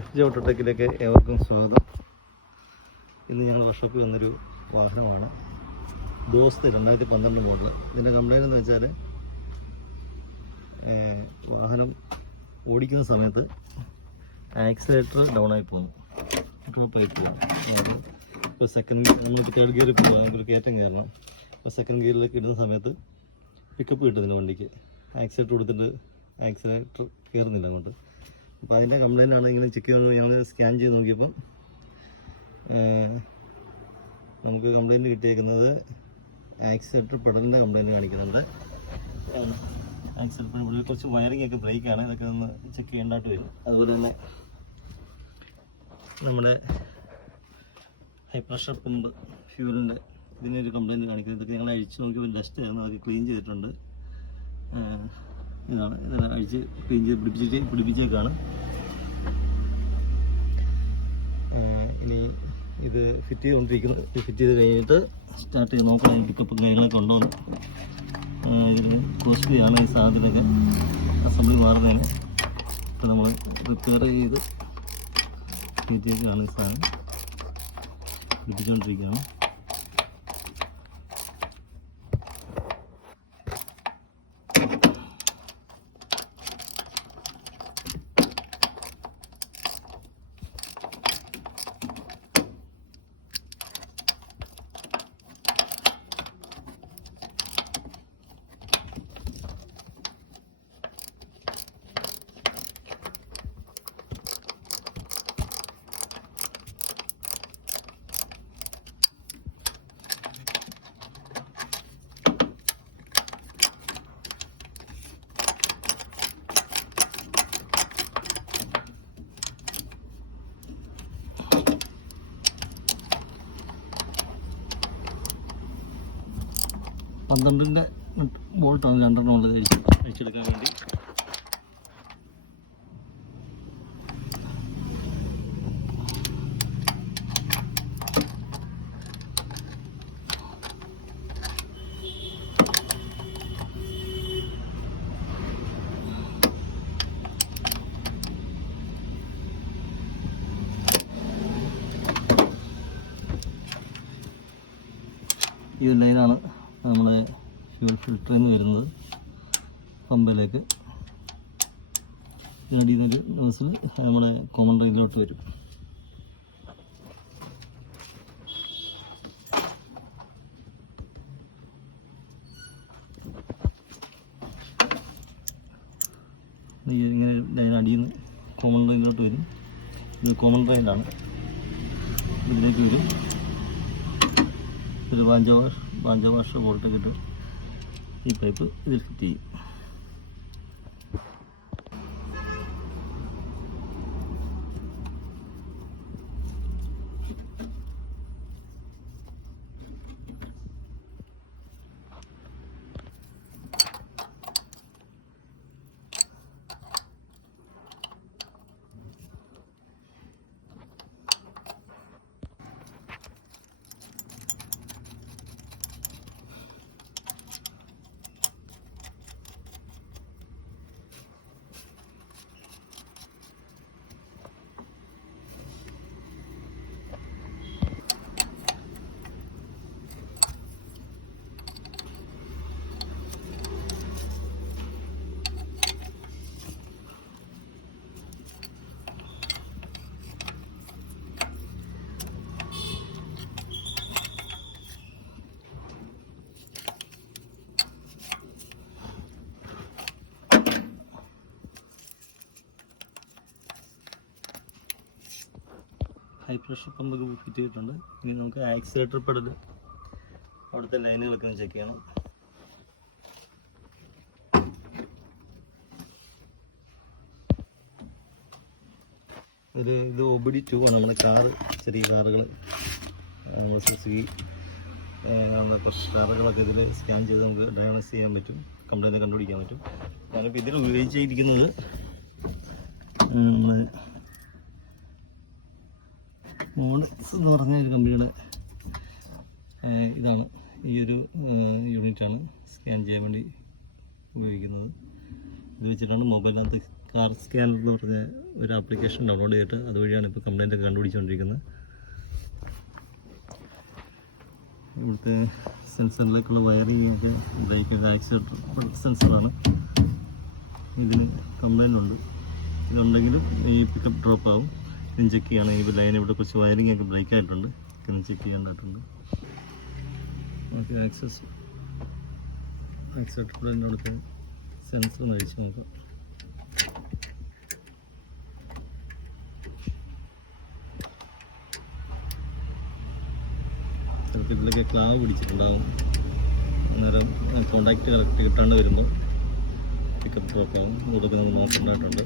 FJ ഓട്ടോടെക്കിലേക്ക് ഏവർക്കും സ്വാഗതം. ഇന്ന് ഞങ്ങൾ വർക്ക്ഷോപ്പിൽ വന്നൊരു വാഹനമാണ് ദോസ്ത് 2012 മോഡൽ. ഇതിൻ്റെ കംപ്ലൈൻറ്റ് എന്ന് വെച്ചാൽ വാഹനം ഓടിക്കുന്ന സമയത്ത് ആക്സിലേറ്റർ ഡൗണായി പോകുന്നു, ഡ്രോപ്പായി പോകുന്നു. ഇപ്പോൾ സെക്കൻഡ് നമ്മൾ തേർഡ് ഗിയറിൽ പോകുക, നമുക്കൊരു കയറ്റം കയറണം. ഇപ്പോൾ സെക്കൻഡ് ഗിയറിലേക്ക് ഇടുന്ന സമയത്ത് പിക്കപ്പ് കിട്ടുന്നില്ല വണ്ടിക്ക്. ആക്സിലേറ്റർ കൊടുത്തിട്ട് ആക്സിലേറ്റർ കയറുന്നില്ല അങ്ങോട്ട്. അപ്പോൾ അതിൻ്റെ കംപ്ലൈൻറ്റാണ്. ഇങ്ങനെ ചെക്ക് ചെയ്ത് ഞങ്ങൾ സ്കാൻ ചെയ്ത് നോക്കിയപ്പം നമുക്ക് കംപ്ലൈൻറ്റ് കിട്ടിയേക്കുന്നത് ആക്സിലേറ്റർ പെഡലിൻ്റെ കംപ്ലൈൻറ്റ് കാണിക്കുന്നുണ്ട്. ആക്സിലേറ്റർ ഇവിടെ കുറച്ച് വയറിംഗ് ഒക്കെ ബ്രേക്കാണ്, ഇതൊക്കെ ഒന്ന് ചെക്ക് ചെയ്യേണ്ടതായിട്ട് വരും. അതുപോലെ തന്നെ നമ്മുടെ ഹൈ പ്രഷർ പമ്പ് ഫ്യൂലിൻ്റെ ഇതിനൊരു കംപ്ലൈൻറ്റ് കാണിക്കുന്നത്. ഇതൊക്കെ ഞങ്ങൾ അഴിച്ച് നോക്കിയപ്പോൾ ഡസ്റ്റ് ആയിരുന്നു, അതൊക്കെ ക്ലീൻ ചെയ്തിട്ടുണ്ട്. ഇതാണ് അഴിച്ച് ക്ലീൻ ചെയ്ത് പിടിപ്പിച്ചേക്കാണ്. ഇനി ഇത് ഫിറ്റ് ചെയ്തുകൊണ്ടിരിക്കുന്നത്. ഫിറ്റ് ചെയ്ത് കഴിഞ്ഞിട്ട് സ്റ്റാർട്ട് ചെയ്ത് നോക്കണം പിക്കപ്പ് കാര്യങ്ങളൊക്കെ ഉണ്ടോയെന്ന്. ഇതിന് കോസ്റ്റ്ലിയാണ് ഈ സാധനത്തിനൊക്കെ അസംബ്ലി മാറുന്നതിന്. ഇപ്പോൾ നമ്മൾ റിപ്പയർ ചെയ്ത് ഫിറ്റേക്കാണ് ഈ സാധനം പിടിപ്പിച്ചുകൊണ്ടിരിക്കുകയാണ്. പന്ത്രണ്ടിൻ്റെ ബോൾട്ടാണ് രണ്ടെണ്ണം ഉള്ളത് അഴിച്ചെടുക്കാൻ വേണ്ടി. ഈ ലൈനാണ് നമ്മുടെ ഫ്യൂൽ ഫിൽറ്ററിൽ നിന്ന് വരുന്നത് പമ്പിലേക്ക്. അടിയുന്നൊരു നോസിൽ നമ്മുടെ കോമൺ റെയിലോട്ട് വരും. ഇങ്ങനെ ലൈൻ അടിയുന്ന കോമൺ റെയിലോട്ട് വരും. ഇത് കോമൺ റെയിലാണ്, ഇതിലേക്ക് വരും. ഒരു വാഞ്ച വാഷ് ബോൾട്ടൊക്കെ ഇട്ട് ഈ പൈപ്പ് ഇതിൽ ഫിറ്റ് ചെയ്യും. ഹൈ പ്രഷർ പമ്പൊക്കെ ഫിറ്റ് ചെയ്തിട്ടുണ്ട്. ഇനി നമുക്ക് ആക്സിലേറ്റർ പെഡൽ അവിടുത്തെ ലൈനുകളൊക്കെ ഒന്ന് ചെക്ക് ചെയ്യണം. ഇത് OBD2 ആണ്. നമ്മുടെ ചെറിയ കാറുകൾ, നമ്മൾ സുസുക്കി നമ്മുടെ കുറച്ച് കാറുകളൊക്കെ ഇതിൽ സ്കാൻ ചെയ്ത് നമുക്ക് ഡയഗ്നോസ് ചെയ്യാൻ പറ്റും, കംപ്ലൈൻറ്റ് കണ്ടുപിടിക്കാൻ പറ്റും. ഞാനിപ്പോൾ ഇതിൽ ഉപയോഗിച്ചിരിക്കുന്നത് നമ്മൾ മോഡൽസ് എന്ന് പറഞ്ഞ ഒരു കമ്പനിയുടെ ഇതാണ്. ഈ ഒരു യൂണിറ്റാണ് സ്കാൻ ചെയ്യാൻ വേണ്ടി ഉപയോഗിക്കുന്നത്. ഇത് വെച്ചിട്ടാണ് മൊബൈലിനകത്ത് കാർ സ്കാനർ എന്ന് പറഞ്ഞ ഒരു ആപ്ലിക്കേഷൻ ഡൗൺലോഡ് ചെയ്തിട്ട് അതുവഴിയാണ് ഇപ്പോൾ കംപ്ലൈൻ്റ് ഒക്കെ കണ്ടുപിടിച്ചുകൊണ്ടിരിക്കുന്നത്. ഇവിടുത്തെ സെൻസറിലേക്കുള്ള വയറിംഗ് ഒക്കെ ബ്രേക്കൊക്കെ ആക്സിലേറ്റർ സെൻസറാണ്. ഇതിന് കംപ്ലൈൻ്റ് ഉണ്ട്. ഇതുണ്ടെങ്കിലും ഈ പിക്കപ്പ് ഡ്രോപ്പ് ആവും. ഇതിന് ചെക്ക് ചെയ്യണം. ഈ ലൈൻ ഇവിടെ കുറച്ച് വയറിംഗ് ഒക്കെ ബ്രേക്ക് ആയിട്ടുണ്ട്. ഇതൊന്ന് ചെക്ക് ചെയ്യേണ്ടതായിട്ടുണ്ട്. നമുക്ക് ആക്സിലേറ്റർ പ്ലേറ്റിൻ്റെ അവിടുത്തെ സെൻസർ ഒന്ന് അഴിച്ച് നോക്കാം. ചിലപ്പോൾ ഇതിലൊക്കെ ക്ലാവ് പിടിച്ചിട്ടുണ്ടാകും. അന്നേരം കോണ്ടാക്റ്റ് കറക്റ്റ് കിട്ടാണ്ട് വരുമ്പോൾ പിക്കപ്പ് ഡ്രോപ്പ് ആകും. ഇതൊക്കെ നമ്മൾ നോക്കേണ്ടതായിട്ടുണ്ട്.